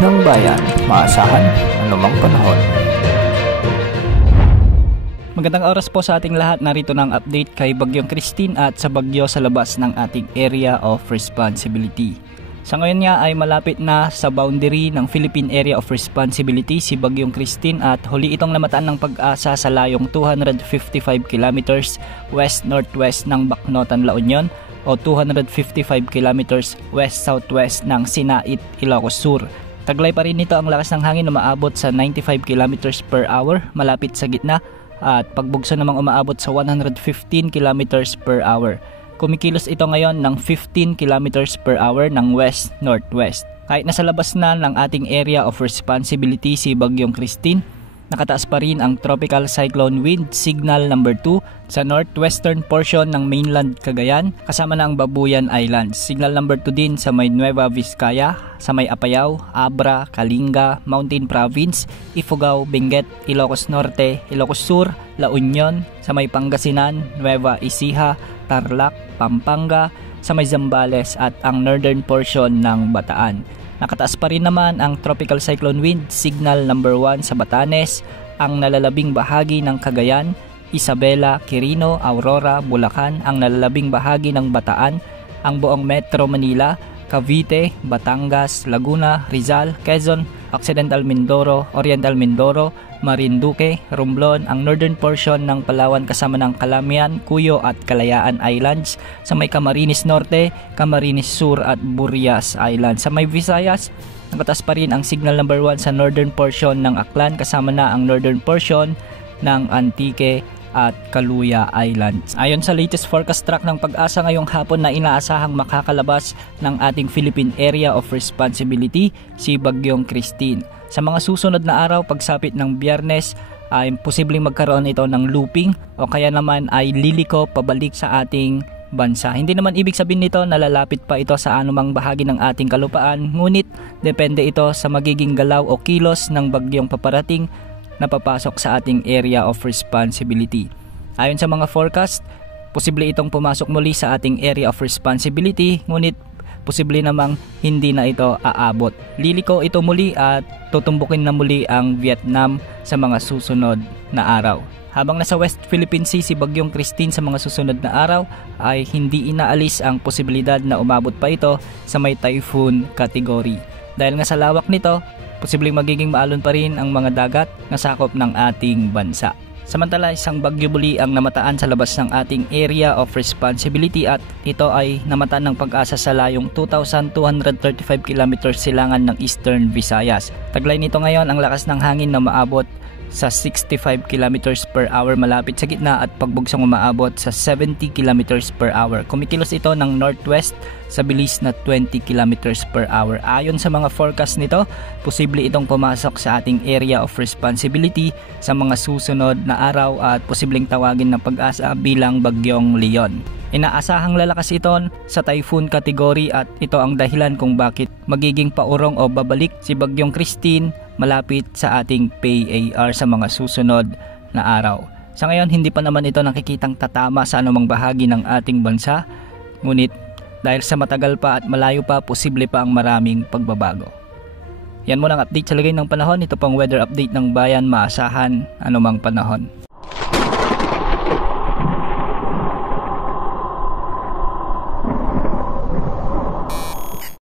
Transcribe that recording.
ng bayan, maasahan anumang panahon. Magandang oras po sa ating lahat. Narito ng update kay Bagyong Christine at sa bagyo sa labas ng ating area of responsibility. Sa ngayon nga ay malapit na sa boundary ng Philippine Area of Responsibility si Bagyong Christine at huli itong namataan ng pag-asa sa layong 255 kilometers west-northwest ng Bacnotan, La Union o 255 kilometers west-southwest ng Sinait, Ilocos Sur. Taglay pa rin nito ang lakas ng hangin na umaabot sa 95 kilometers per hour malapit sa gitna at pagbugso namang umaabot sa 115 kilometers per hour. Kumikilos ito ngayon ng 15 kilometers per hour ng west-northwest. Kahit nasa labas na ng ating area of responsibility si Bagyong Christine, nakataas pa rin ang tropical cyclone wind signal number 2 sa northwestern portion ng mainland Cagayan kasama na ang Babuyan Islands. Signal number 2 din sa may Nueva Vizcaya, sa may Apayao, Abra, Kalinga, Mountain Province, Ifugao, Benguet, Ilocos Norte, Ilocos Sur, La Union, sa may Pangasinan, Nueva Ecija, Tarlac, Pampanga, sa may Zambales at ang northern portion ng Bataan. Nakataas pa rin naman ang tropical cyclone wind signal number 1 sa Batanes, ang nalalabing bahagi ng Cagayan, Isabela, Quirino, Aurora, Bulacan, ang nalalabing bahagi ng Bataan, ang buong Metro Manila, Cavite, Batangas, Laguna, Rizal, Quezon, Occidental Mindoro, Oriental Mindoro, Marinduque, Romblon, ang northern portion ng Palawan kasama ng Calamian, Cuyo at Kalayaan Islands, sa may Camarines Norte, Camarines Sur at Burias Islands. Sa may Visayas, nakataas pa rin ang signal number 1 sa northern portion ng Aklan kasama na ang northern portion ng Antique at Kaluya Islands. Ayon sa latest forecast track ng Pag-asa ngayong hapon na inaasahang makakalabas ng ating Philippine Area of Responsibility si Bagyong Christine. Sa mga susunod na araw, pagsapit ng Biyernes, ay posibleng magkaroon ito ng looping o kaya naman ay liliko pabalik sa ating bansa. Hindi naman ibig sabihin nito na lalapit pa ito sa anumang bahagi ng ating kalupaan, ngunit depende ito sa magiging galaw o kilos ng bagyong paparating na papasok sa ating area of responsibility. Ayon sa mga forecast, posible itong pumasok muli sa ating area of responsibility, ngunit posible namang hindi na ito aabot. Liliko ito muli at tutumbukin na muli ang Vietnam sa mga susunod na araw. Habang nasa West Philippine Sea si Bagyong Christine sa mga susunod na araw ay hindi inaalis ang posibilidad na umabot pa ito sa may typhoon category. Dahil nga sa lawak nito, posibleng magiging maalon pa rin ang mga dagat na sakop ng ating bansa. Samantala, isang bagyo muli ang namataan sa labas ng ating area of responsibility at ito ay namataan ng Pag-asa sa layong 2,235 km silangan ng Eastern Visayas. Taglay nito ngayon ang lakas ng hangin na maabot sa 65 km per hour malapit sa gitna at pagbugsong umaabot sa 70 km per hour. Kumikilos ito ng northwest sa bilis na 20 km per hour. Ayon sa mga forecast nito, posible itong pumasok sa ating area of responsibility sa mga susunod na araw at posibleng tawagin ng Pag-asa bilang Bagyong Leon. Inaasahang lalakas ito sa typhoon category at ito ang dahilan kung bakit magiging paurong o babalik si Bagyong Christine malapit sa ating PAR sa mga susunod na araw. Sa ngayon, hindi pa naman ito nakikitang tatama sa anumang bahagi ng ating bansa, ngunit dahil sa matagal pa at malayo pa, posible pa ang maraming pagbabago. Yan muna ang update sa lagay ng panahon. Ito pang weather update ng bayan, maasahan anumang panahon.